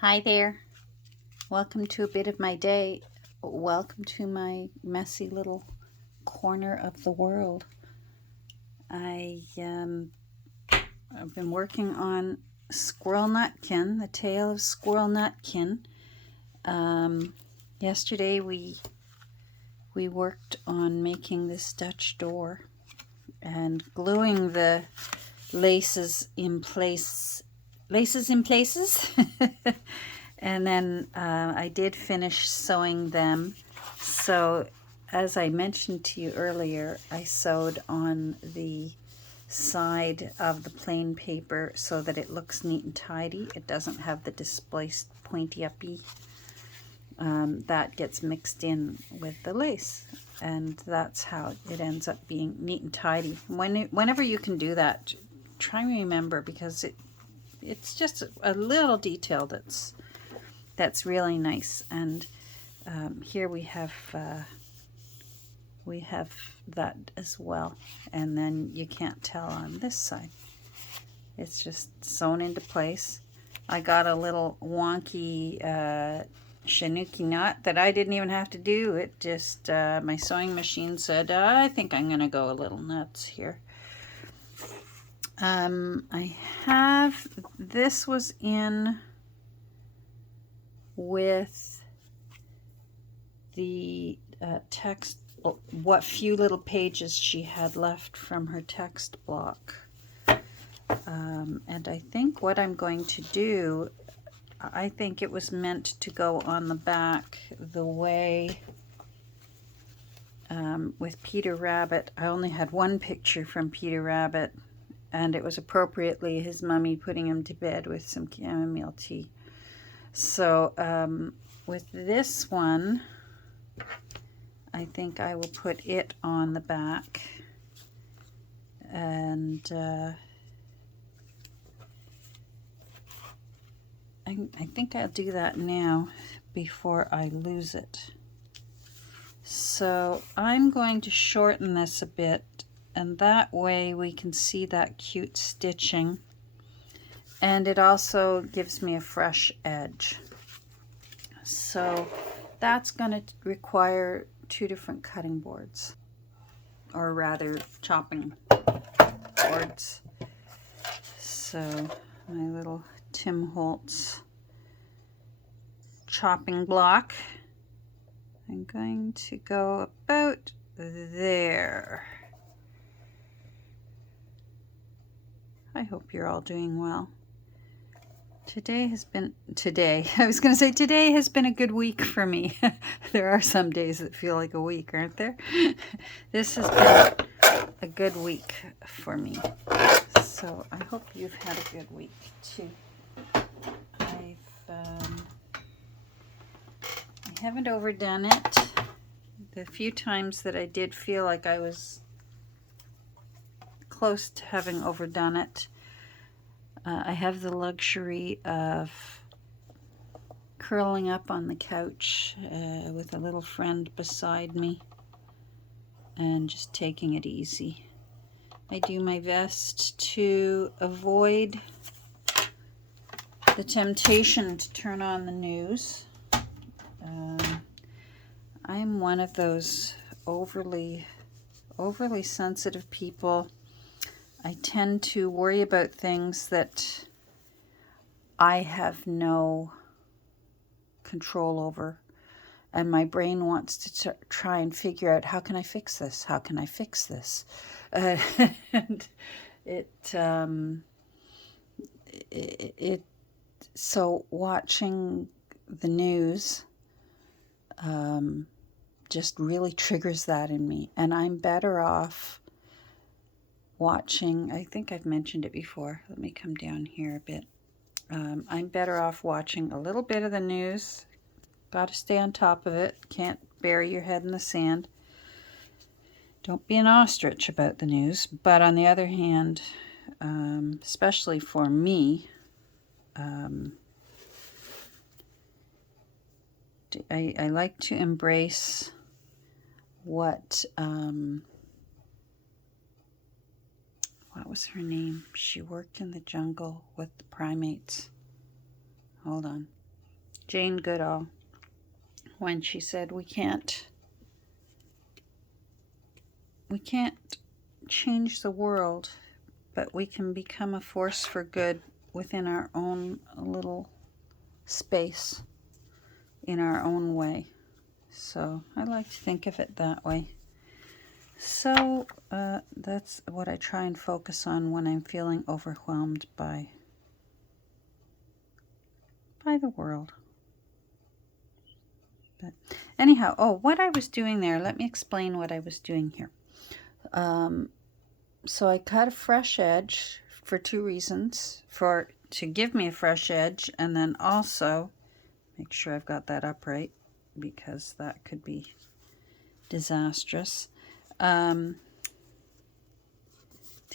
Hi there. Welcome to a bit of my day. Welcome to my messy little corner of the world. I've been working on Squirrel Nutkin, the tale of Squirrel Nutkin. Yesterday we worked on making this Dutch door and gluing the laces in places. And then I did finish sewing them. So as I mentioned to you earlier, I sewed on the side of the plain paper so that it looks neat and tidy. It doesn't have the displaced pointy uppy. That gets mixed in with the lace, and that's how it ends up being neat and tidy. Whenever you can do that, try and remember, because it's just a little detail that's really nice. And here we have that as well, and then you can't tell on this side. It's just sewn into place. I got a little wonky Shanuki knot that I didn't even have to do. It just my sewing machine said, I think I'm gonna go a little nuts here. I have, this was in with the text, what few little pages she had left from her text block. And I think what I'm going to do, I think it was meant to go on the back the way with Peter Rabbit. I only had one picture from Peter Rabbit, and it was appropriately his mummy putting him to bed with some chamomile tea. So with this one, I think I will put it on the back, and I think I'll do that now before I lose it. So I'm going to shorten this a bit, and that way we can see that cute stitching, and it also gives me a fresh edge. So that's going to require 2 different cutting boards, or rather chopping boards. So my little Tim Holtz chopping block, I'm going to go about there. I hope you're all doing well. Today has been a good week for me. There are some days that feel like a week, aren't there? This has been a good week for me. So I hope you've had a good week too. I haven't overdone it. The few times that I did feel like I was close to having overdone it, I have the luxury of curling up on the couch with a little friend beside me and just taking it easy. I do my best to avoid the temptation to turn on the news. I'm one of those overly sensitive people. I tend to worry about things that I have no control over, and my brain wants to try and figure out, how can I fix this? How can I fix this? And so watching the news just really triggers that in me, and I'm better off watching, I think I've mentioned it before, let me come down here a bit. I'm better off watching a little bit of the news. Got to stay on top of it. Can't bury your head in the sand. Don't be an ostrich about the news. But on the other hand, especially for me, I like to embrace what was her name? She worked in the jungle with the primates. Hold on. Jane Goodall, when she said we can't change the world, but we can become a force for good within our own little space, in our own way. So I like to think of it that way. So that's what I try and focus on when I'm feeling overwhelmed by the world. But anyhow, what I was doing there, let me explain what I was doing here. So I cut a fresh edge for two reasons. To give me a fresh edge, and then also make sure I've got that upright, because that could be disastrous. To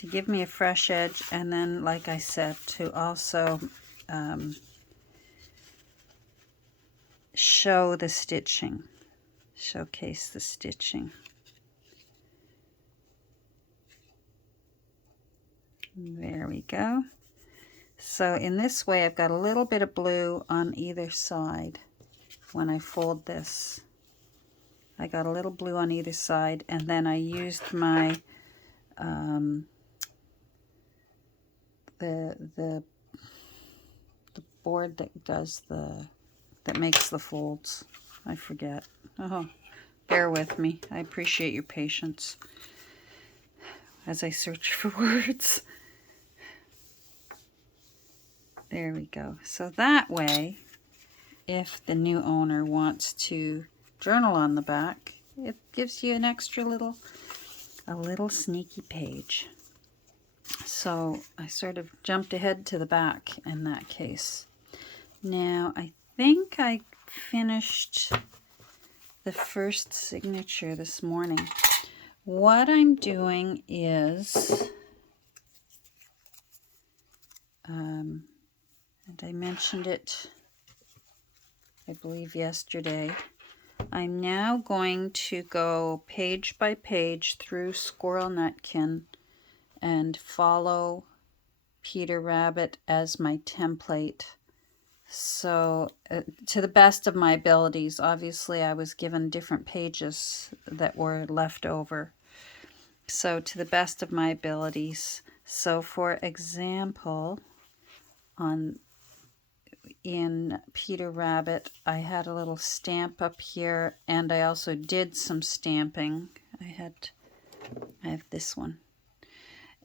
give me a fresh edge, and then, like I said, to also show the stitching, showcase the stitching. There we go. So in this way, I've got a little bit of blue on either side. When I fold this, I got a little blue on either side, and then I used my the board that makes the folds. I forget. Oh, bear with me. I appreciate your patience as I search for words. There we go. So that way, if the new owner wants to journal on the back, it gives you an extra a little sneaky page. So I sort of jumped ahead to the back in that case. Now I think I finished the first signature this morning. What I'm doing is, and I mentioned it, I believe, yesterday, I'm now going to go page by page through Squirrel Nutkin and follow Peter Rabbit as my template. So to the best of my abilities, obviously I was given different pages that were left over. So to the best of my abilities. So for example, in Peter Rabbit, I had a little stamp up here, and I also did some stamping. I have this one.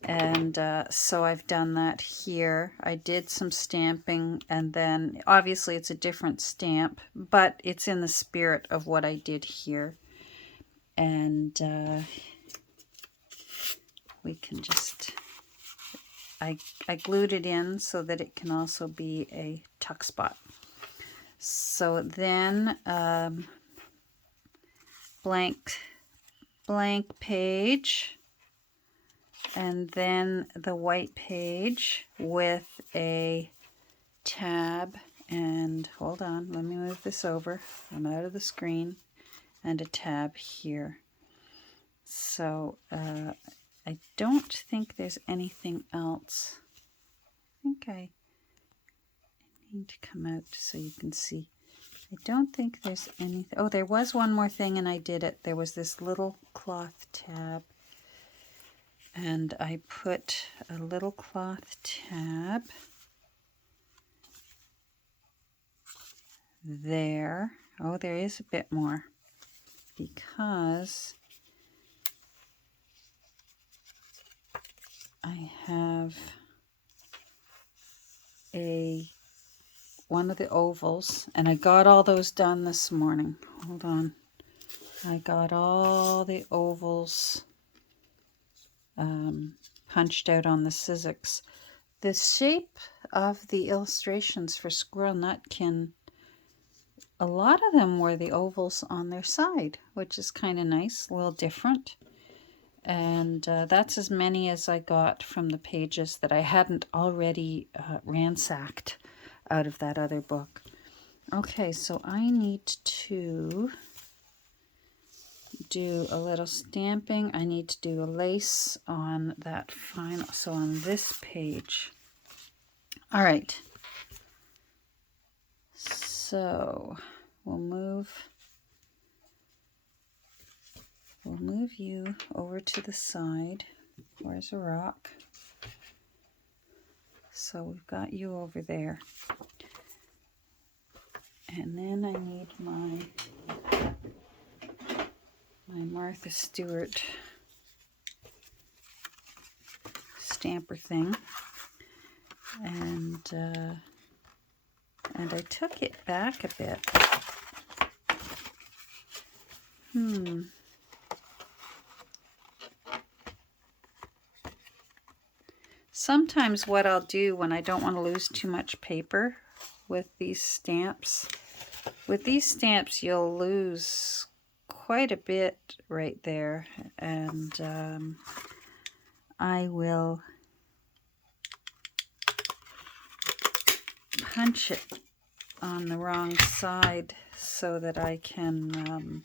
And so I've done that here. I did some stamping, and then obviously it's a different stamp, but it's in the spirit of what I did here. And we can just, I glued it in so that it can also be a tuck spot. So then blank page, and then the white page with a tab, and hold on, let me move this over, I'm out of the screen, and a tab here. So I don't think there's anything else. I think I need to come out so you can see. I don't think there's anything. Oh, there was one more thing, and I did it. There was this little cloth tab, and I put a little cloth tab there. Oh, there is a bit more, because I have one of the ovals, and I got all those done this morning. Hold on. I got all the ovals punched out on the Sizzix. The shape of the illustrations for Squirrel Nutkin, a lot of them were the ovals on their side, which is kind of nice, a little different. And that's as many as I got from the pages that I hadn't already ransacked out of that other book. Okay, so I need to do a little stamping. I need to do a lace on that final, so on this page. All right. So we'll move you over to the side. Where's a rock? So we've got you over there. And then I need my Martha Stewart stamper thing. And I took it back a bit. Sometimes what I'll do when I don't want to lose too much paper with these stamps, you'll lose quite a bit right there, and I will punch it on the wrong side so that I can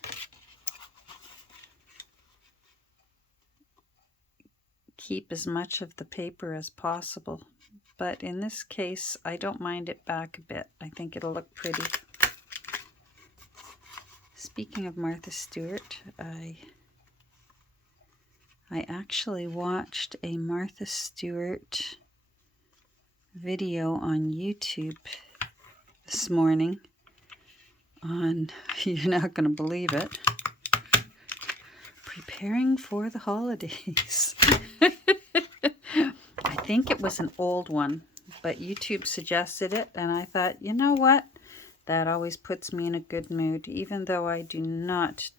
keep as much of the paper as possible. But in this case, I don't mind it back a bit. I think it'll look pretty. Speaking of Martha Stewart, I actually watched a Martha Stewart video on YouTube this morning on, you're not going to believe it, preparing for the holidays. I think it was an old one, but YouTube suggested it, and I thought, you know what? That always puts me in a good mood, even though I do not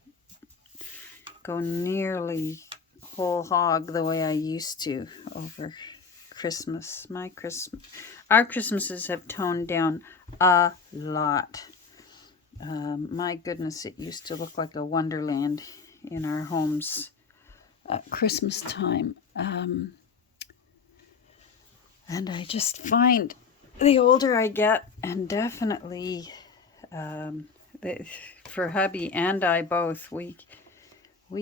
go nearly whole hog the way I used to over Christmas. Our Christmases have toned down a lot. My goodness, it used to look like a wonderland in our homes at Christmas time. And I just find the older I get, and definitely for hubby and I both, we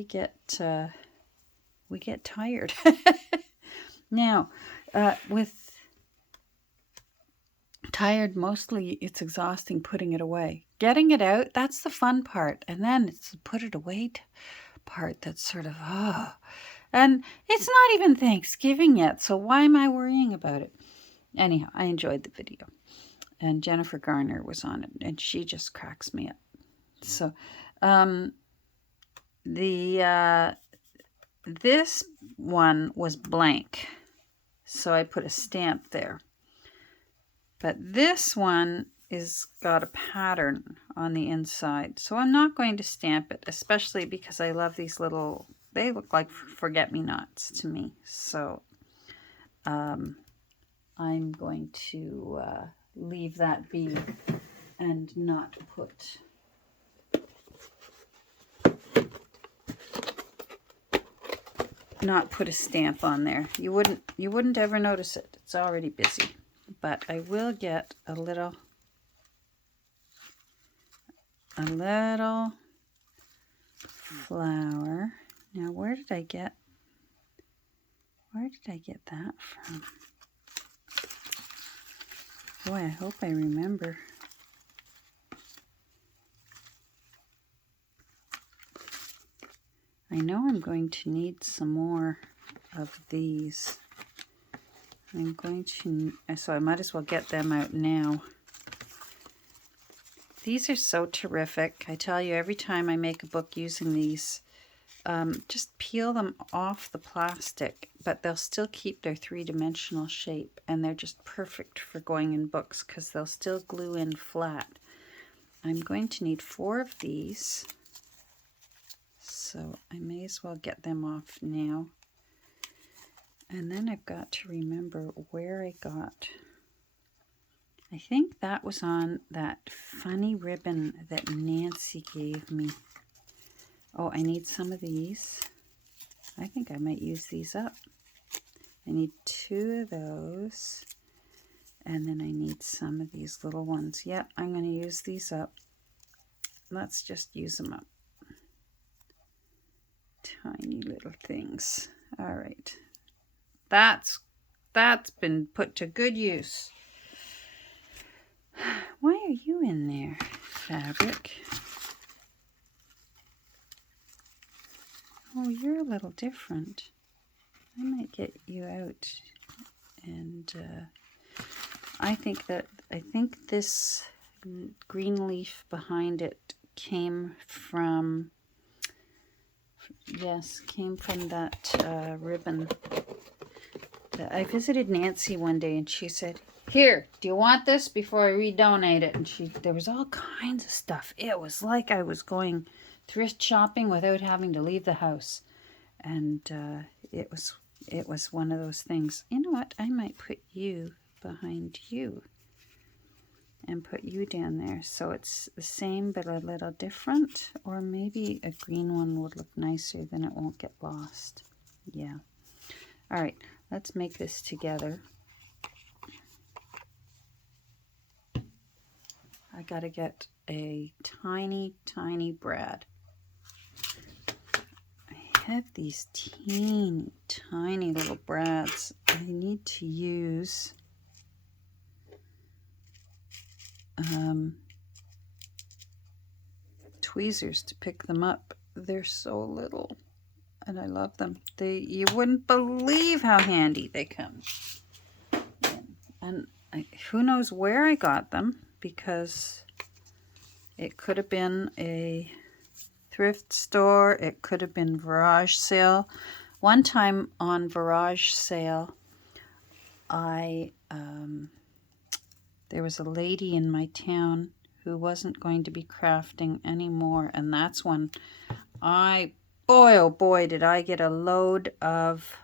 get tired. Now, with tired, mostly it's exhausting putting it away. Getting it out, that's the fun part. And then it's the put it away part that's sort of, And it's not even Thanksgiving yet, so why am I worrying about it? Anyhow, I enjoyed the video. And Jennifer Garner was on it, and she just cracks me up. So, this one was blank, so I put a stamp there. But this one is got a pattern on the inside, so I'm not going to stamp it, especially because I love these little, they look like forget-me-nots to me. So I'm going to leave that be and not put a stamp on there. You wouldn't ever notice it. It's already busy. But I will get a little flower. Now, where did I get that from? Boy, I hope I remember. I know I'm going to need some more of these. So I might as well get them out now. These are so terrific. I tell you, every time I make a book using these, just peel them off the plastic, but they'll still keep their three-dimensional shape, and they're just perfect for going in books because they'll still glue in flat. I'm going to need 4 of these, so I may as well get them off now. And then I've got to remember where I got, I think that was on that funny ribbon that Nancy gave me. Oh, I need some of these. I think I might use these up. I need 2 of those. And then I need some of these little ones. Yep, I'm going to use these up. Let's just use them up. Tiny little things. All right. That's been put to good use. Why are you in there, fabric? Oh, you're a little different. I might get you out. And I think this green leaf behind it came from that ribbon. I visited Nancy one day and she said, "Here, do you want this before I redonate it?" And there was all kinds of stuff. It was like I was going thrift shopping without having to leave the house. And it was one of those things. You know what? I might put you behind you and put you down there. So it's the same but a little different. Or maybe a green one would look nicer, then it won't get lost. Yeah. All right, let's make this together. I gotta get a tiny, tiny brad. I have these teeny, tiny little brads. I need to use tweezers to pick them up. They're so little and I love them. You wouldn't believe how handy they come. And who knows where I got them, because it could have been a thrift store, it could have been garage sale. One time on garage sale, there was a lady in my town who wasn't going to be crafting anymore, and that's when boy oh boy did I get a load of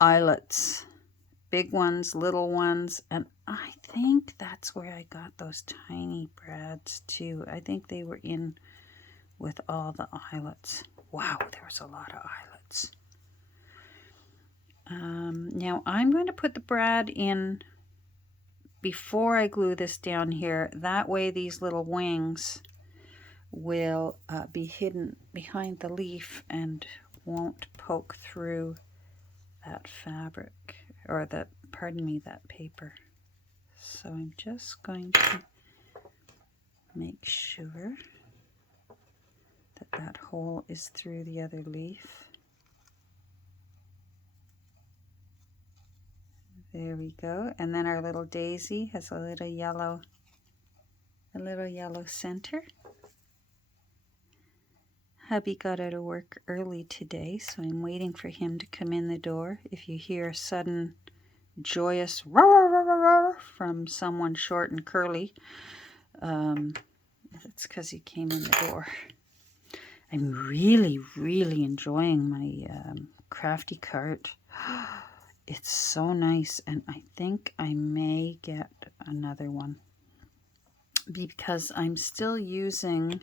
eyelets, big ones, little ones, and I think that's where I got those tiny brads too. I think they were in with all the eyelets. Wow, there was a lot of eyelets. Now I'm going to put the brad in before I glue this down here. That way these little wings will be hidden behind the leaf and won't poke through that fabric, or that paper. So I'm just going to make sure that hole is through the other leaf. There we go. And then our little daisy has a little yellow center. Hubby got out of work early today, so I'm waiting for him to come in the door. If you hear a sudden joyous roar, roar, roar, roar from someone short and curly, that's because he came in the door. I'm really, really enjoying my crafty cart. It's so nice, and I think I may get another one because I'm still using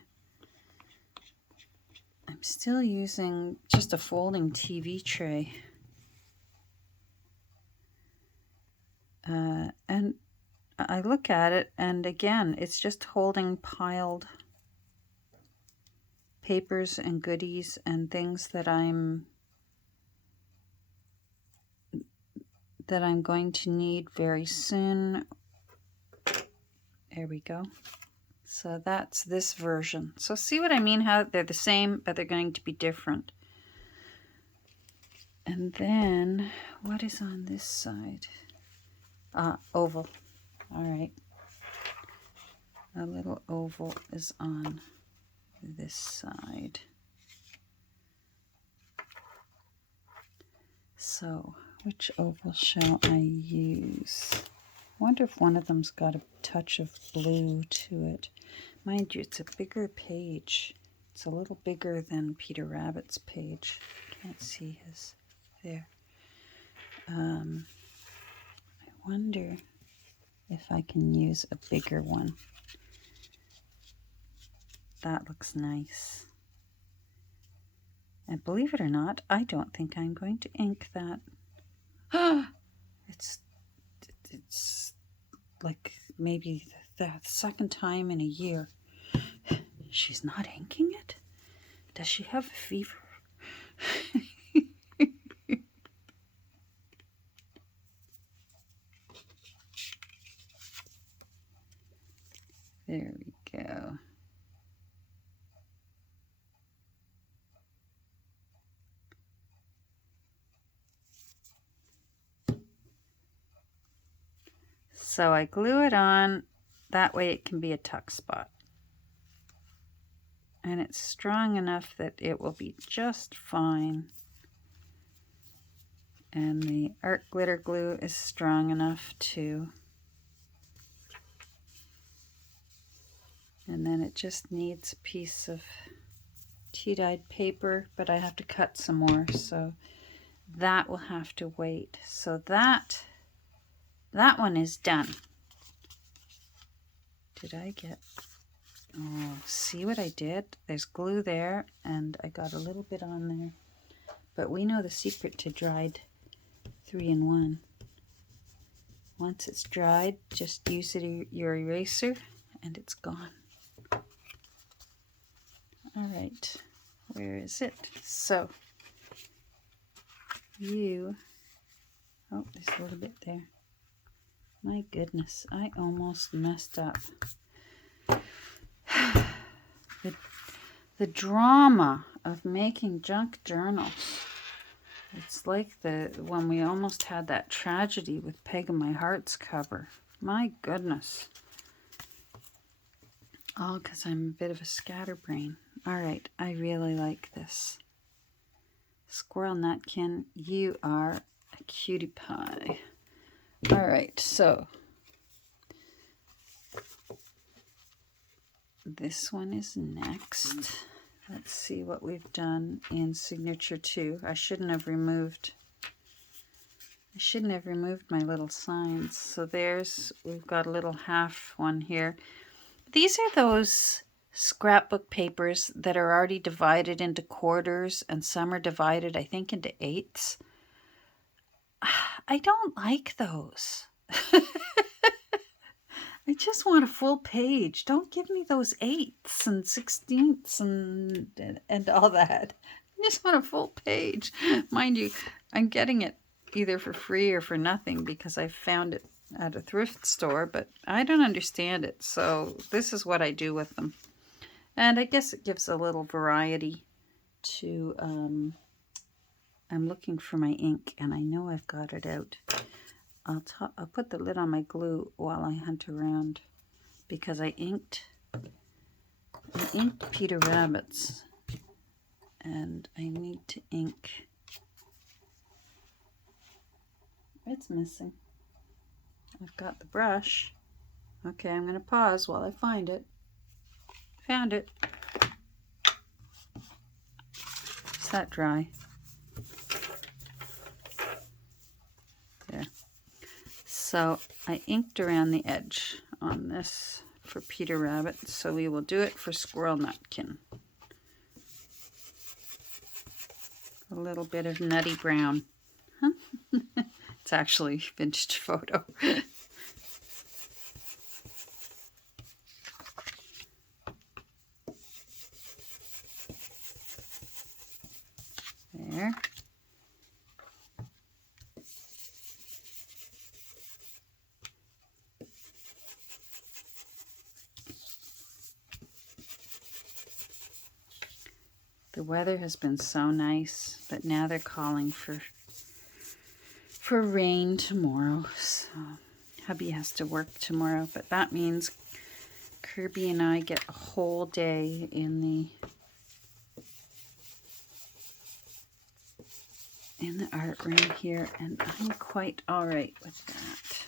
just a folding TV tray. And I look at it, and again, it's just holding piled papers and goodies and things that I'm going to need very soon. There we go. So that's this version. So see what I mean? How they're the same, but they're going to be different. And then, what is on this side? Oval. All right. A little oval is on this side. So, which oval shall I use? I wonder if one of them's got a touch of blue to it. Mind you, it's a bigger page. It's a little bigger than Peter Rabbit's page. Can't see his there. I wonder if I can use a bigger one. That looks nice. And believe it or not, I don't think I'm going to ink that. It's like maybe the second time in a year. She's not inking it? Does she have a fever? There we go. So I glue it on, that way it can be a tuck spot. And it's strong enough that it will be just fine. And the art glitter glue is strong enough too. And then it just needs a piece of tea-dyed paper, but I have to cut some more, so that will have to wait. So that one is done. Did I get... Oh, see what I did? There's glue there, and I got a little bit on there. But we know the secret to dried 3-in-1. Once it's dried, just use your eraser, and it's gone. All right, where is it? So, oh, there's a little bit there. My goodness, I almost messed up. The drama of making junk journals. It's like when we almost had that tragedy with Peg and My Heart's cover. My goodness. All because I'm a bit of a scatterbrain. All right, I really like this. Squirrel Nutkin, you are a cutie pie. All right, so this one is next. Let's see what we've done in signature 2. I shouldn't have removed my little signs. So we've got a little half one here. These are those scrapbook papers that are already divided into quarters, and some are divided, I think, into eighths. I don't like those. I just want a full page. Don't give me those eighths and sixteenths and all that. I just want a full page. Mind you, I'm getting it either for free or for nothing because I found it at a thrift store, but I don't understand it. So this is what I do with them. And I guess it gives a little variety to, I'm looking for my ink and I know I've got it out. I'll put the lid on my glue while I hunt around because I inked Peter Rabbit's and I need to ink. It's missing. I've got the brush. Okay, I'm going to pause while I find it. Found it. Is that dry? There. So I inked around the edge on this for Peter Rabbit, so we will do it for Squirrel Nutkin. A little bit of nutty brown. Huh? It's actually a vintage photo. There. The weather has been so nice, but now they're calling for rain tomorrow. So hubby has to work tomorrow, but that means Kirby and I get a whole day in the art room here, and I'm quite all right with that.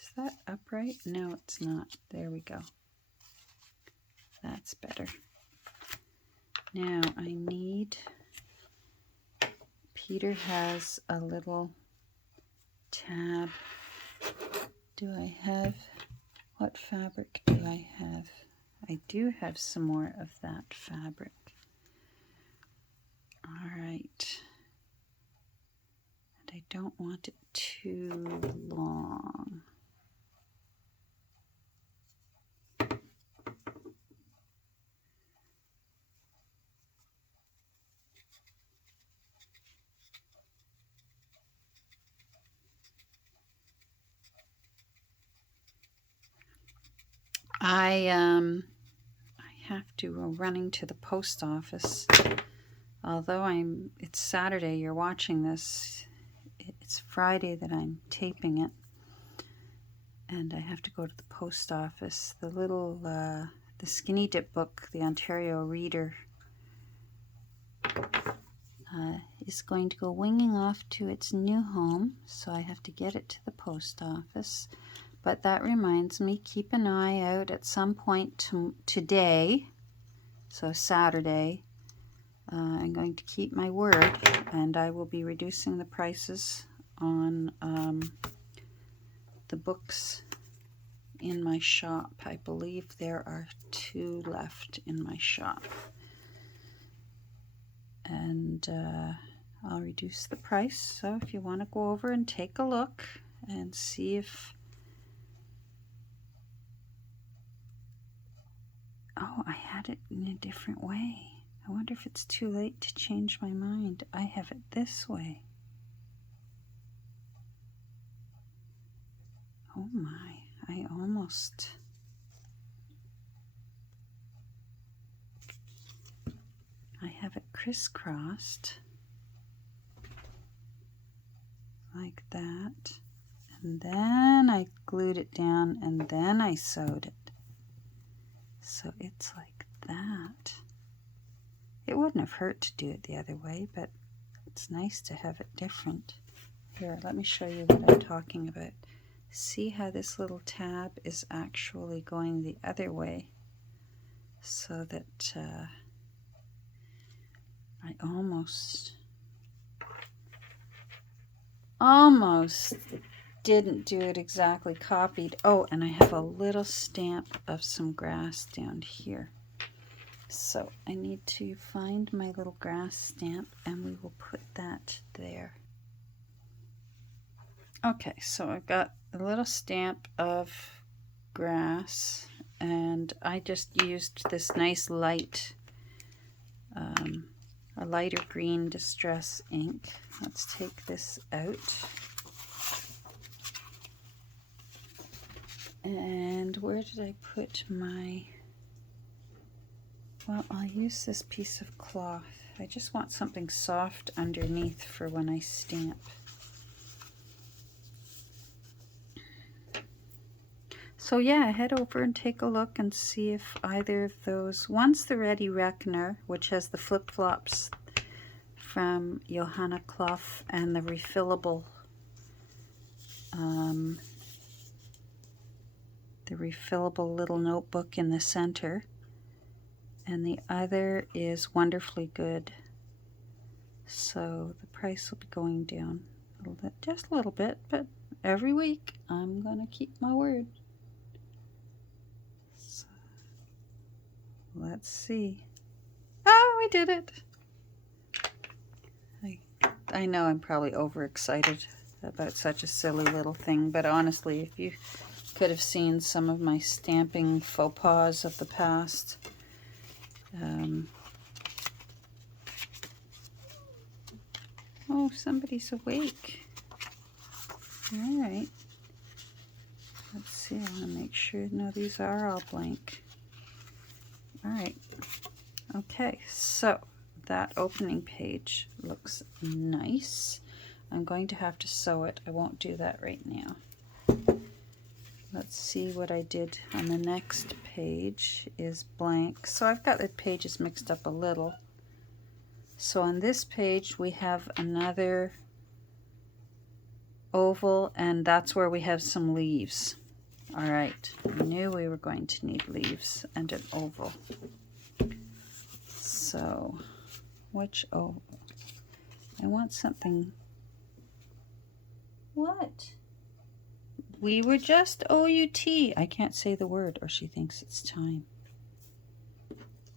Is that upright? No, it's not. There we go. That's better. Now I need, Peter has a little tab. Do I have, what fabric do I have? I do have some more of that fabric. All right. And I don't want it too long. I have to go running to the post office. Although it's Saturday, you're watching this. It's Friday that I'm taping it. And I have to go to the post office. The little, the Skinny Dip book, the Ontario Reader, is going to go winging off to its new home. So I have to get it to the post office. But that reminds me, keep an eye out at some point today, so Saturday. I'm going to keep my word, and I will be reducing the prices on the books in my shop. I believe there are 2 left in my shop. And I'll reduce the price, so if you want to go over and take a look and see if... Oh, I had it in a different way. I wonder if it's too late to change my mind. I have it this way. Oh my, I have it crisscrossed like that, and then I glued it down, and then I sewed it. So it's like that. It wouldn't have hurt to do it the other way, but it's nice to have it different. Here, let me show you what I'm talking about. See how this little tab is actually going the other way, so that I almost didn't do it exactly copied. Oh, and I have a little stamp of some grass down here. So I need to find my little grass stamp, and we will put that there. Okay, so I've got a little stamp of grass, and I just used this nice light, a lighter green distress ink. Let's take this out. And where did I put my... Well, I'll use this piece of cloth. I just want something soft underneath for when I stamp. So yeah, head over and take a look and see if either of those... One's the Ready Reckoner, which has the flip-flops from Johanna Clough and the refillable little notebook in the center. And the other is Wonderfully Good. So the price will be going down a little bit, just a little bit, but every week I'm going to keep my word. So, let's see. Oh, we did it! I know I'm probably overexcited about such a silly little thing, but honestly, if you could have seen some of my stamping faux pas of the past, oh, somebody's awake. All right. Let's see, I want to make sure. No, these are all blank. All right. Okay, so that opening page looks nice. I'm going to have to sew it. I won't do that right now. Let's see what I did on the next page is blank. So I've got the pages mixed up a little. So on this page we have another oval, and that's where we have some leaves. All right, I knew we were going to need leaves and an oval. So, which oval? I want something. What? We were just O-U-T. I can't say the word or she thinks it's time.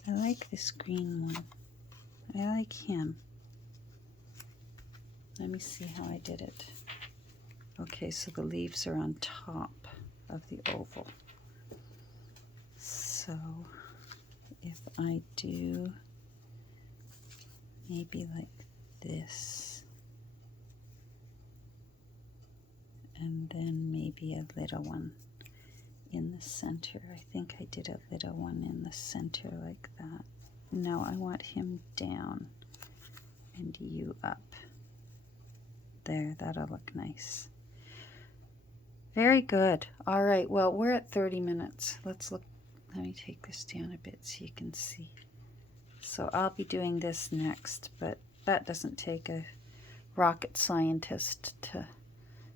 I like this green one. I like him. Let me see how I did it. Okay, so the leaves are on top of the oval. So if I do maybe like this, and then maybe a little one in the center. I think I did a little one in the center like that. No, I want him down and you up. There, that'll look nice. Very good. All right, well, we're at 30 minutes. Let's look. Let me take this down a bit so you can see. So I'll be doing this next, but that doesn't take a rocket scientist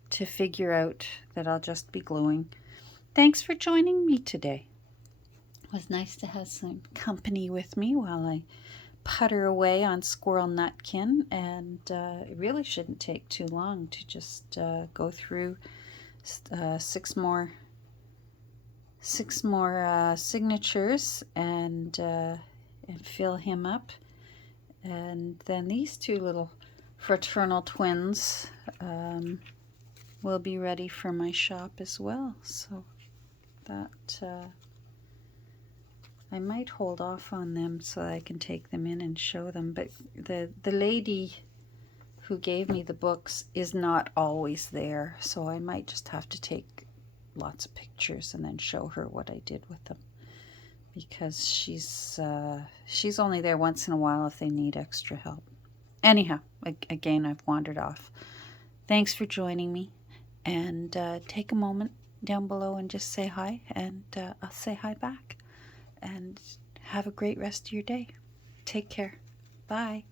to figure out that I'll just be gluing. Thanks for joining me today. It was nice to have some company with me while I putter away on Squirrel Nutkin, and it really shouldn't take too long to just go through six more signatures and fill him up. And then these two little fraternal twins will be ready for my shop as well. So that I might hold off on them so I can take them in and show them. But the lady who gave me the books is not always there, so I might just have to take lots of pictures and then show her what I did with them, because she's only there once in a while if they need extra help. Anyhow, again, I've wandered off. Thanks for joining me, and take a moment down below and just say hi, and I'll say hi back. And have a great rest of your day. Take care. Bye.